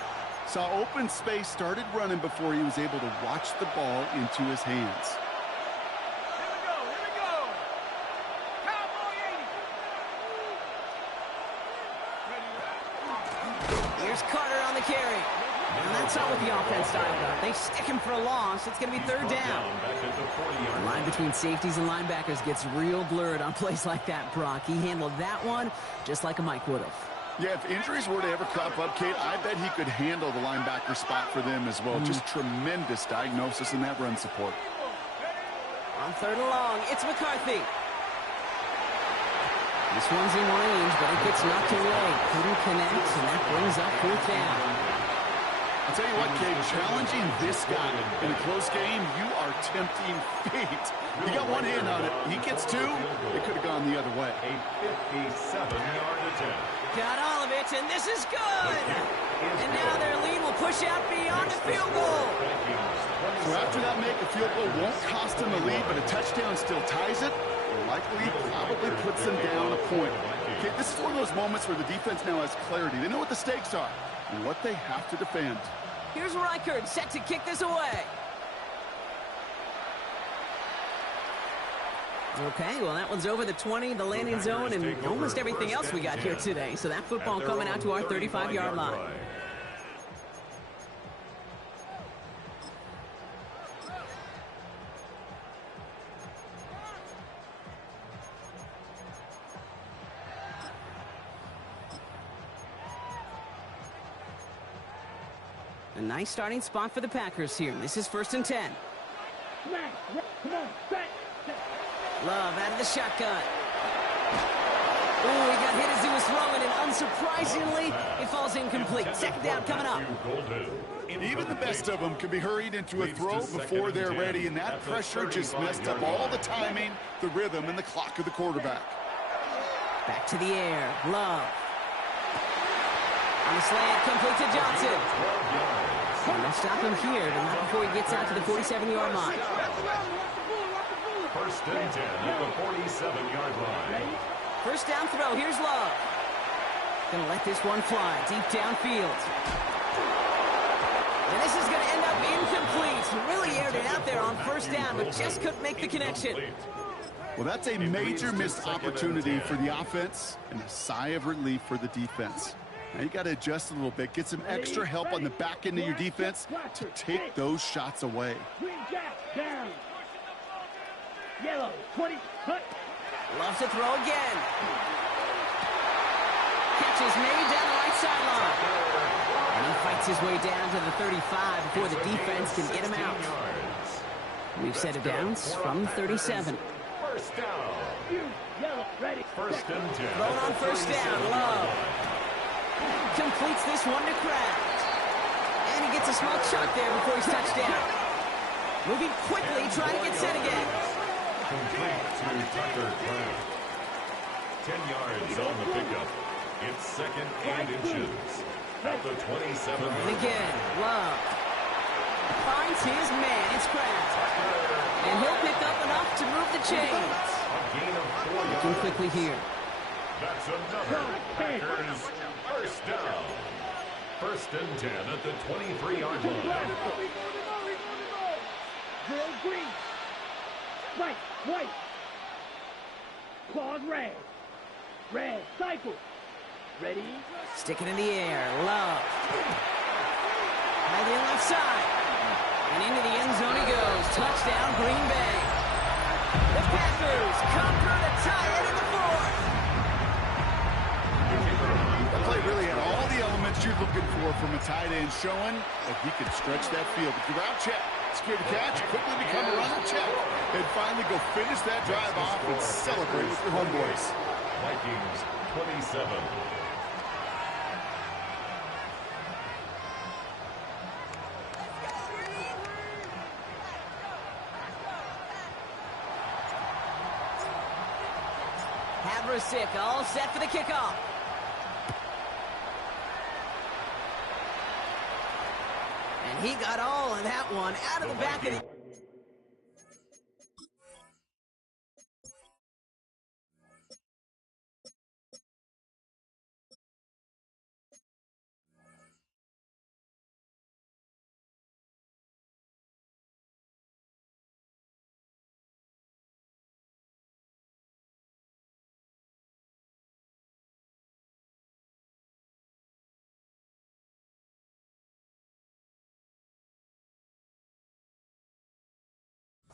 Saw open space, started running before he was able to watch the ball into his hands. Here we go. Cowboy 80. Here's Carter on the carry. And that's not what the offense dialed up. They stick him for a loss. It's going to be third down. The line between safeties and linebackers gets real blurred on plays like that, Brock. He handled that one just like a Mike would have. Yeah, if injuries were to ever crop up, Kate, I bet he could handle the linebacker spot for them as well. Just tremendous diagnosis in that run support. On third and long, it's McCarthy. This one's in range, but it gets knocked away. Couldn't connect, and that brings up fourth down. I'll tell you what, Kate, challenging this guy in a close game, you are tempting fate. You got one hand on it. He gets two, it could have gone the other way. A 57-yard attempt. Got all of it, and this is good. And now their lead will push out beyond the field goal. So after that make, a field goal won't cost them the lead, but a touchdown still ties it. Likely probably puts them down a point. Okay, this is one of those moments where the defense now has clarity. They know what the stakes are and what they have to defend. Here's Reichard set to kick this away. Okay, well, that one's over the 20, the landing zone, and almost everything else we got here today. So that football coming out to our 35-yard line. A nice starting spot for the Packers here. This is first and 10. Come on, set. Love out of the shotgun. Oh, he got hit as he was throwing, and unsurprisingly, it falls incomplete. Second down coming up. Even the best of them can be hurried into a throw before they're ready, and that pressure just messed up all the timing, the rhythm, and the clock of the quarterback. Back to the air. Love. On the slant, complete to Johnson. And they'll stop him here, but not before he gets out to the 47-yard line. First and 10 at the 47-yard line. First down throw. Here's Love. Gonna let this one fly deep downfield. And this is gonna end up incomplete. Really aired it out there on first down, but just couldn't make the connection. Well, that's a major missed opportunity for the offense and a sigh of relief for the defense. Now you got to adjust a little bit, get some extra help on the back end of your defense to take those shots away. Green jack down. Yellow 20. Hut. Loves to throw again. Catch is made down the right sideline. And he fights his way down to the 35 before the defense can get him out. We've set it downs from 37. First down. Yellow ready. First and 10. Thrown on first down. Love completes this one to Kraft. And he gets a small shot there before he's touched down. Moving quickly, trying to get set again. Complete to Tucker Kraft. 10 yards on the pickup. It's second and inches. At the 27. And again, Love finds his man. It's Kraft. And he'll pick up enough to move the chains. A gain of 4 yards. Looking quickly here. That's another Packers First down. First and 10 at the 23-yard line. Drill green. Right, white. Claws red. Red, cycle. Ready? Stick it in the air. Love. By the left side. And into the end zone he goes. Touchdown, Green Bay. The Packers come through to tie it in the fourth. That play really had all the elements you're looking for from a tight end, showing that he can stretch that field. With the route check, secure the catch, quickly become a runner check, and finally go finish that drive off and celebrate with your homeboys. Vikings 27. Havrasik all set for the kickoff. And he got all of that one out of the back of the...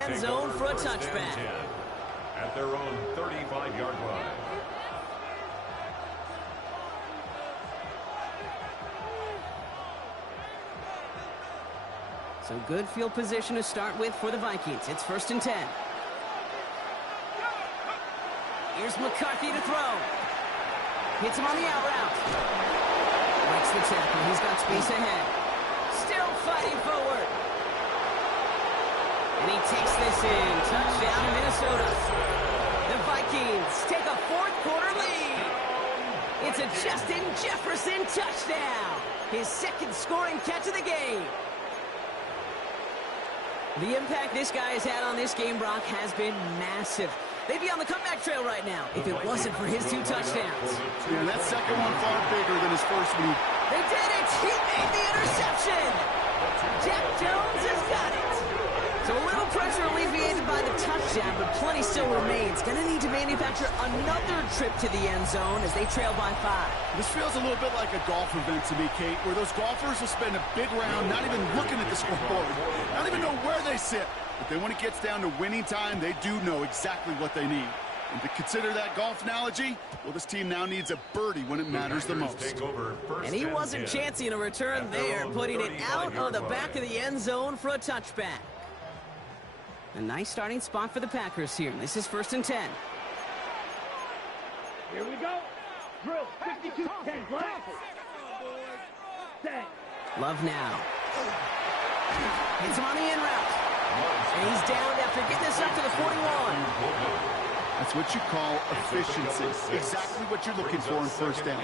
end zone for a touchback. At their own 35-yard line. So good field position to start with for the Vikings. It's first and 10. Here's McCarthy to throw. Hits him on the out route. Breaks the tackle. He's got space ahead. Still fighting forward. And he takes this in. Touchdown, Minnesota. The Vikings take a fourth-quarter lead. It's a Justin Jefferson touchdown. His second scoring catch of the game. The impact this guy has had on this game, Brock, has been massive. They'd be on the comeback trail right now if it wasn't for his 2 touchdowns. Yeah, that second one far bigger than his first one. They did it! He made the interception! Jack Jones has got it! So a little pressure alleviated by the touchdown, but plenty still remains. Gonna need to manufacture another trip to the end zone as they trail by 5. This feels a little bit like a golf event to me, Kate, where those golfers will spend a big round not even looking at the scoreboard, not even know where they sit. But then when it gets down to winning time, they do know exactly what they need. And to consider that golf analogy, well, this team now needs a birdie when it matters the most. And he wasn't chancing a return there, putting it out of the back of the end zone for a touchback. A nice starting spot for the Packers here. This is first and 10. Here we go. Drill 52, 10 black. Set. Love now. Hits him on the in route. And he's down after getting this up to the 41. That's what you call efficiency. Exactly what you're looking for in first down.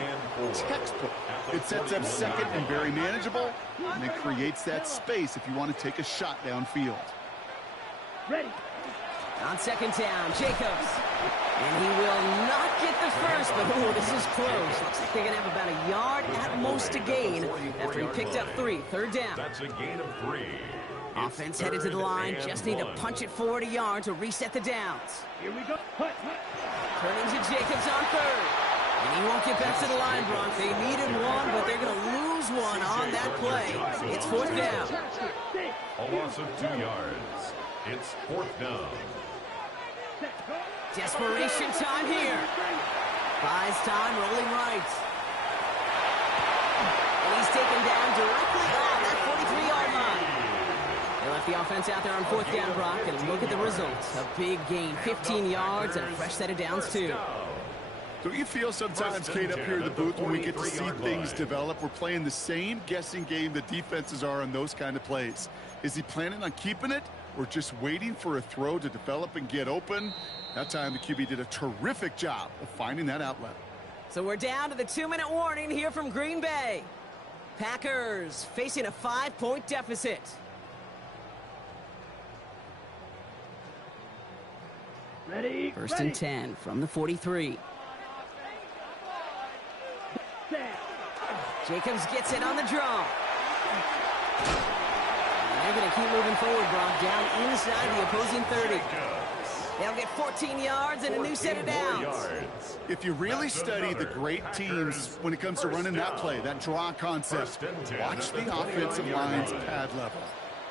Textbook. It sets up second and very manageable, and it creates that space if you want to take a shot downfield. Ready. On second down, Jacobs. And he will not get the first, but ooh, this is close. Looks like they're going to have about a yard at most to gain after he picked up 3. Third down. That's a gain of 3. Offense headed to the line. Just need to punch it forward a yard to reset the downs. Here we go. Hut, hut. Turning to Jacobs on third. And he won't get back to the line, Brock. They needed one, but they're going to lose one on that play. It's fourth down. A loss of 2 yards. It's fourth down. Desperation time here. Buys time, rolling right. And he's taken down directly on that 43-yard line. They left the offense out there on fourth down, Brock, and look at the results. A big gain, 15 yards, and a fresh set of downs, too. Don't you feel sometimes, Kate, up here in the booth when we get to see things develop, we're playing the same guessing game the defenses are on those kind of plays? Is he planning on keeping it or just waiting for a throw to develop and get open? That time the QB did a terrific job of finding that outlet. So we're down to the 2-minute warning here from Green Bay. Packers facing a 5-point deficit. Ready. First and 10 from the 43. Set. Jacobs gets it on the draw. And they're going to keep moving forward, Brock, down inside the opposing 30. They'll get 14 yards and a new set of downs. If you really study the great teams when it comes to running that play, that draw concept, watch the offensive line's pad level.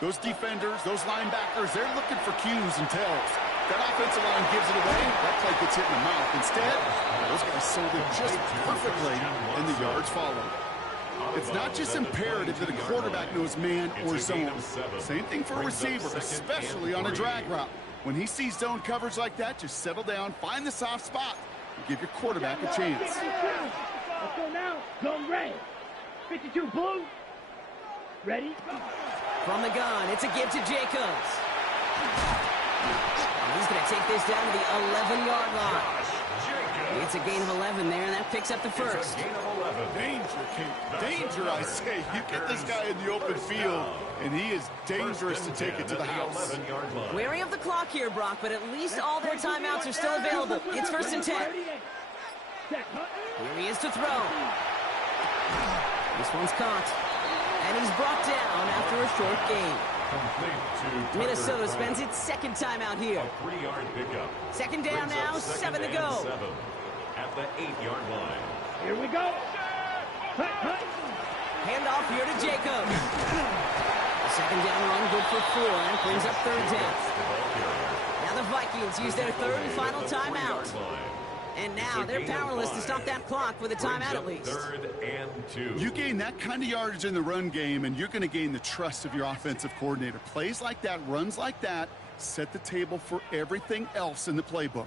Those defenders, those linebackers, they're looking for cues and tells. That offensive line gives it away, that play gets hit in the mouth. Instead, those guys sold it just perfectly, and the yards follow. It's not just imperative that a quarterback knows man or zone. Same thing for a receiver, especially on a drag route. When he sees zone coverage like that, just settle down, find the soft spot, and give your quarterback a chance. Let's go now. Zone red. 52 blue. Ready? From the gun, it's a give to Jacobs. And he's going to take this down to the 11-yard line. It's a gain of 11 there, and that picks up the first. Danger, Kate. Danger, I say. You get this guy in the open field, and he is dangerous to take it to the house. Wary of the clock here, Brock, but at least all their timeouts are still available. It's 1st and 10. Here he is to throw. This one's caught. And he's brought down after a short gain. Minnesota spends its second timeout here. 3-yard pickup. Second down now, 7 to go. At the 8-yard line. Here we go. Cut. Handoff here to Jacobs. Second down run, good for 4, and brings up 3rd down. Now the Vikings use their 3rd and final timeout. And now they're powerless to stop that clock with a timeout at least. 3rd and 2. You gain that kind of yardage in the run game, and you're going to gain the trust of your offensive coordinator. Plays like that, runs like that, set the table for everything else in the playbook.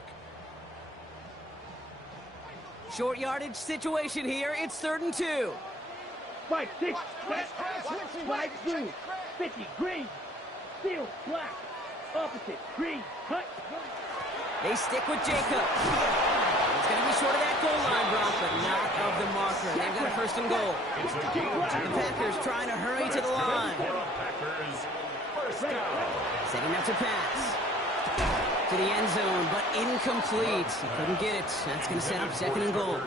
Short yardage situation here. It's 3rd and 2. 5, 6, slide through. 50, green. Steel, black. Opposite, green. Cut. They stick with Jacobs. It's going to be short of that goal line, Brock, but not of the marker. They've got a 1st and goal. The Packers trying to hurry to the line. Setting up to pass. To the end zone, but incomplete. He couldn't get it. That's going to set up 2nd and goal.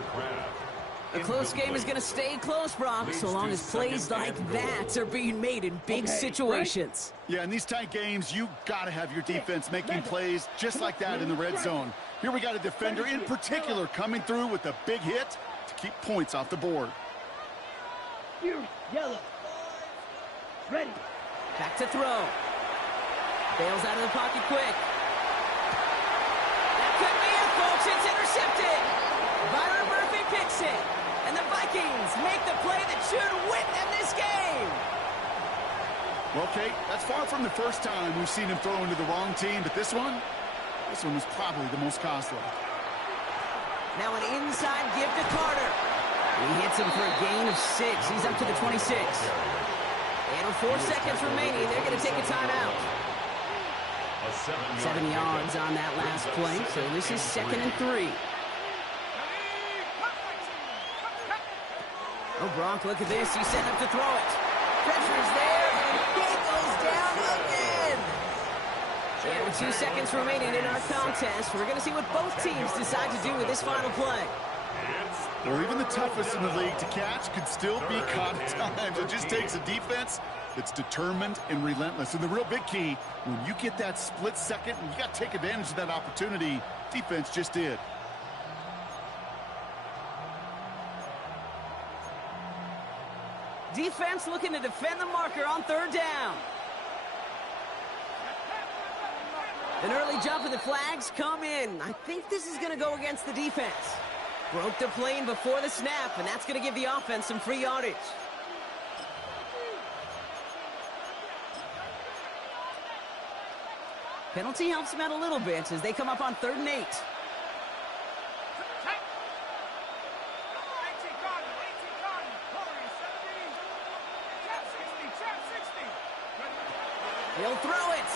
A close game is going to stay close, Brock, so long as plays like that are being made in big situations. Yeah, in these tight games, you got to have your defense making plays just like that in the red zone. Here we got a defender in particular coming through with a big hit to keep points off the board. Yellow. Ready. Back to throw. Bails out of the pocket quick. That could be it, folks. It's intercepted. Byron Murphy picks it. And the Vikings make the play that should win them this game. Well, Kate, that's far from the first time we've seen him throw into the wrong team, but this one was probably the most costly. Now an inside give to Carter. He hits him for a gain of 6. He's up to the 26. And with 4 seconds remaining, they're going to take a timeout. 7 yards on that last play, so this is 2nd and 3. Oh, Brock, look at this. He's setting up to throw it. Pressure's there, and he goes down again. And with 2 seconds remaining in our contest, we're going to see what both teams decide to do with this final play. Well, even the toughest in the league to catch could still be caught at times. It just takes a defense that's determined and relentless. And the real big key, when you get that split second, and you got to take advantage of that opportunity, defense just did. Defense looking to defend the marker on 3rd down. An early jump of the flags come in. I think this is going to go against the defense. Broke the plane before the snap, and that's going to give the offense some free yardage. Penalty helps them out a little bit as they come up on 3rd and 8. He'll throw it.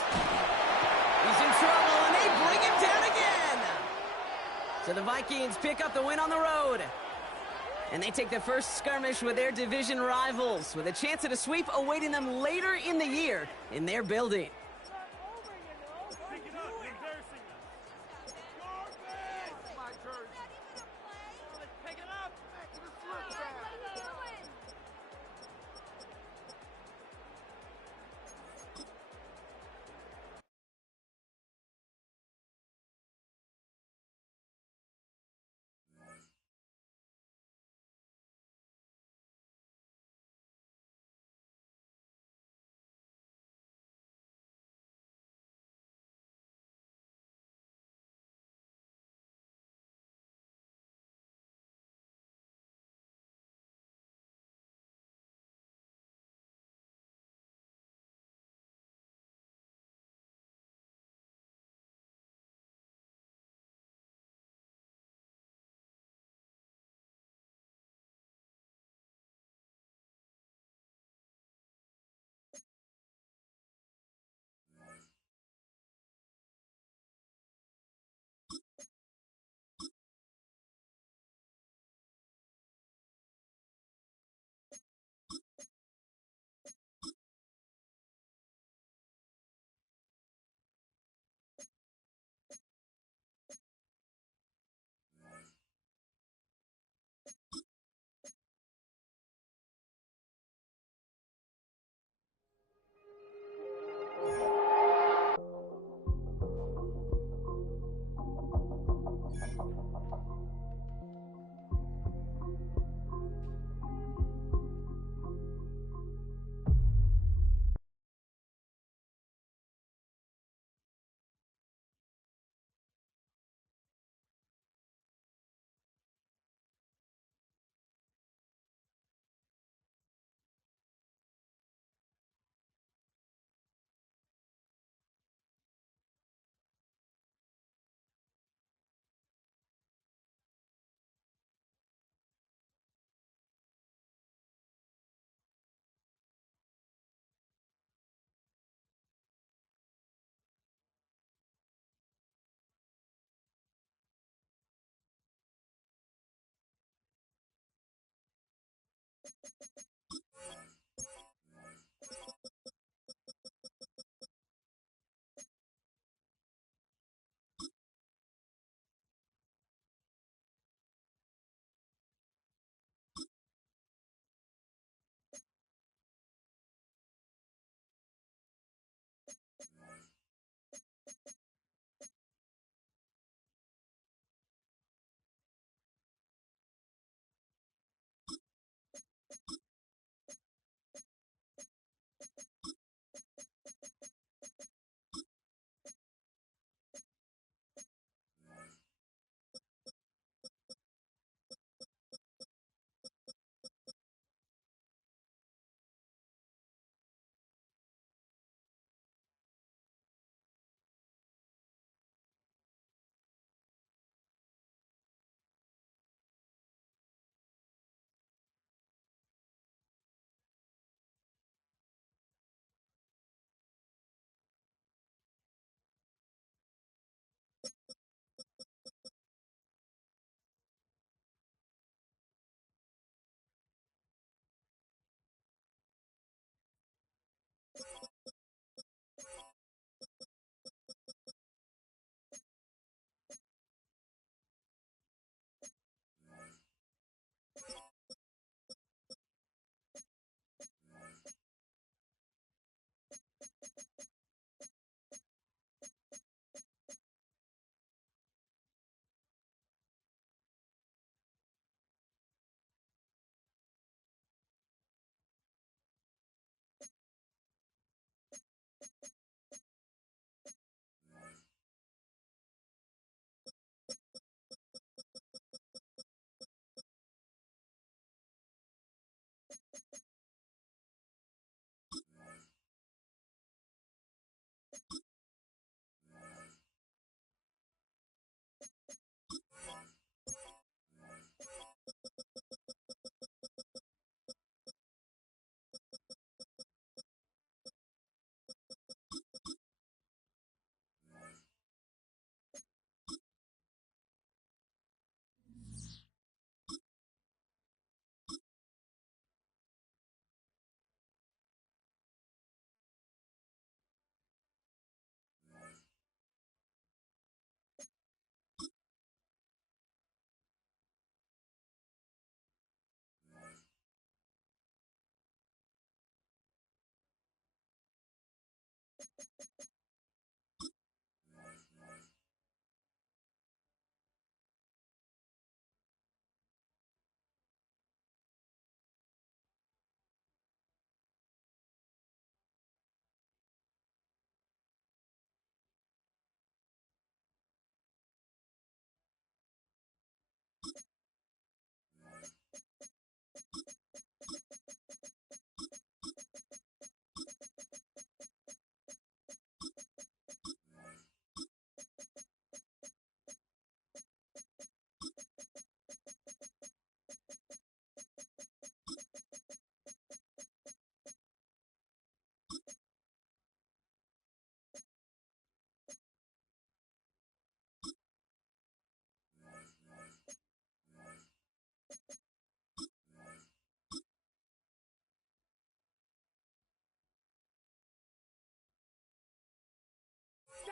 He's in trouble, and they bring him down again. So the Vikings pick up the win on the road. And they take the first skirmish with their division rivals, with a chance at a sweep awaiting them later in the year in their building.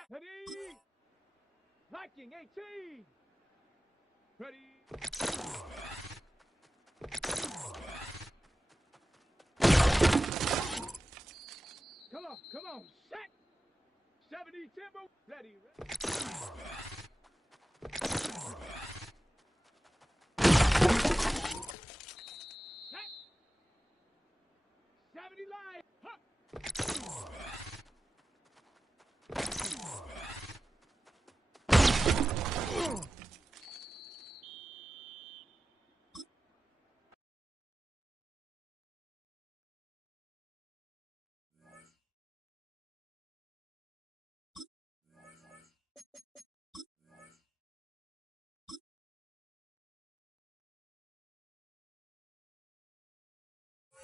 Ready? Viking 18. Ready? Come on, set. 70 Timber. Ready. Set. 70 line. Huh.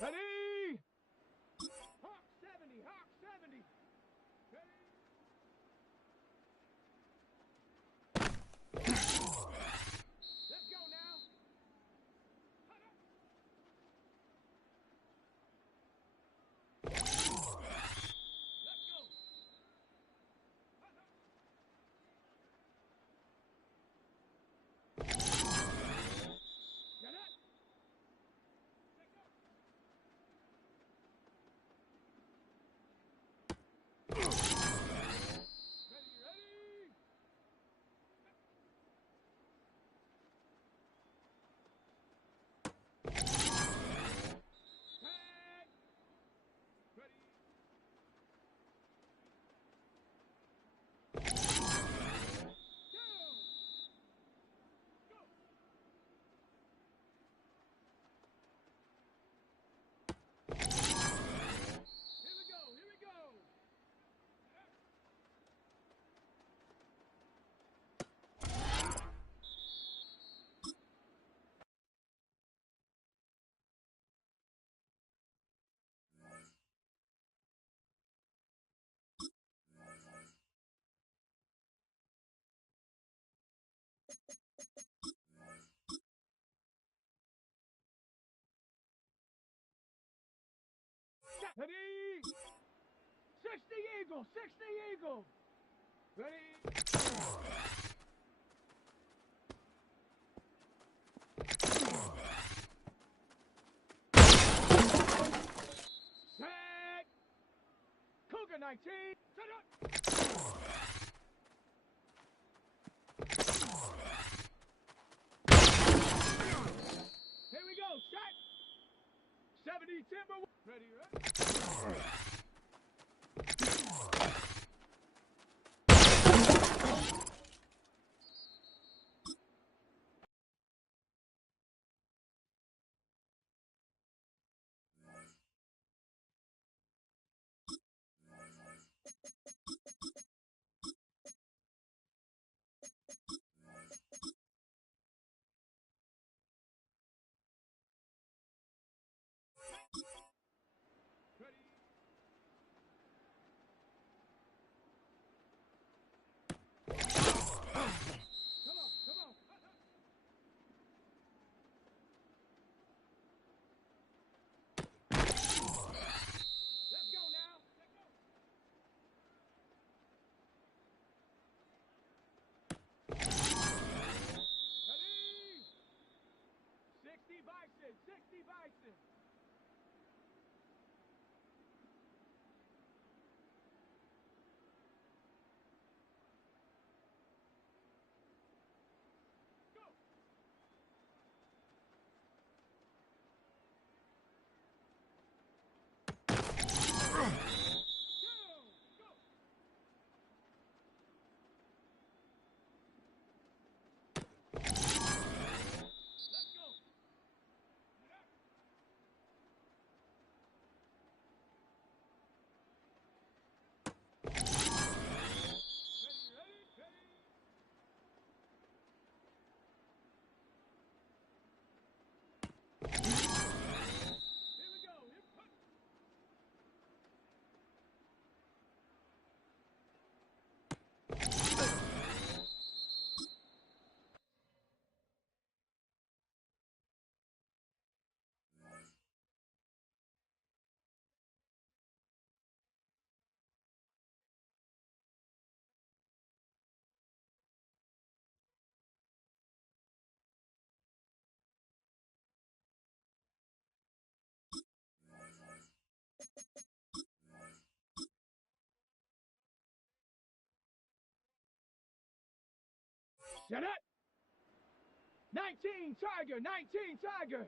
Ready? Hawk 70, Hawk 70. Ready? Let's go now. Let's go. Get up. Ready? Tag. Ready? Down. Go. Here we go. Ready? 60 Eagle, 60 Eagle. Ready? Set. Cougar 19. Set up. Here we go, set. 70 Timber. Ready, ready? Ready? Come on, come on. Let's go now. Let's go. Ready? 60 Bison, 60 Bison. Set up. 19 Tiger, 19 Tiger.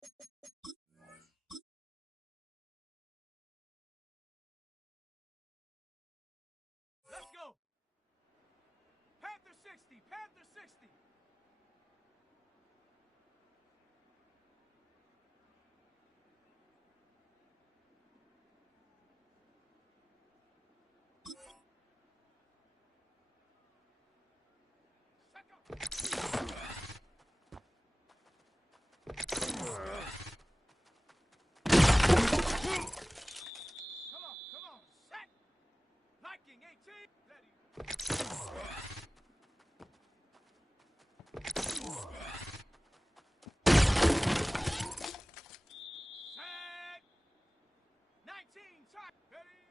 Let's go. Panther 60, Panther 60. Come on, set. Liking 18, ready. Set. 19, time, ready.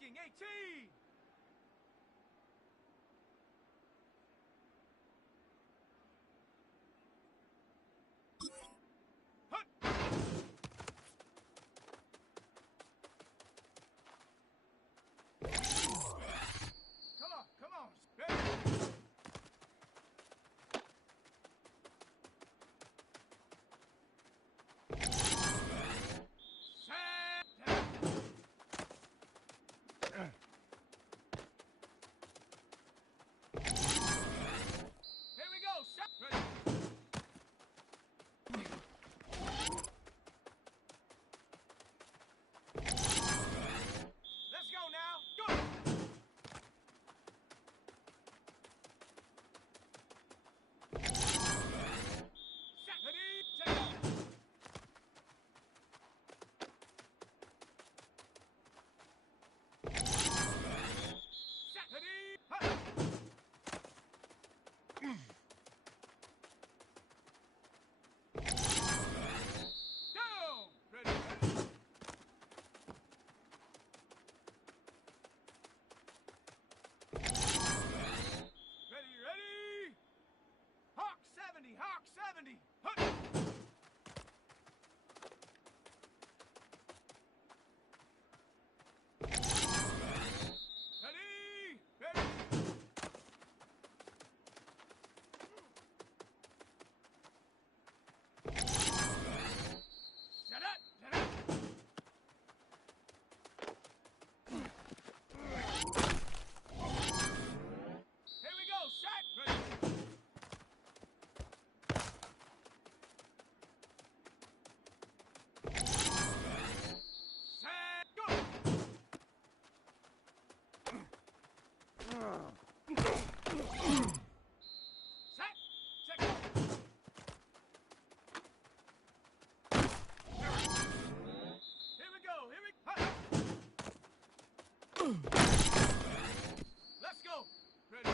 Viking 18. Come on. Ready? Set. Here we go. Set. Ready. Let's go now. Go. Set. Ready. Take off. Set. Ready. Hut. Down. Ready. Ready. Hawk 70. Hawk 70. Hut. Ready. Set up. Here we go. Set. Ready. Set. Go. Set. Check. Here we go. Hut. Let's go. Ready.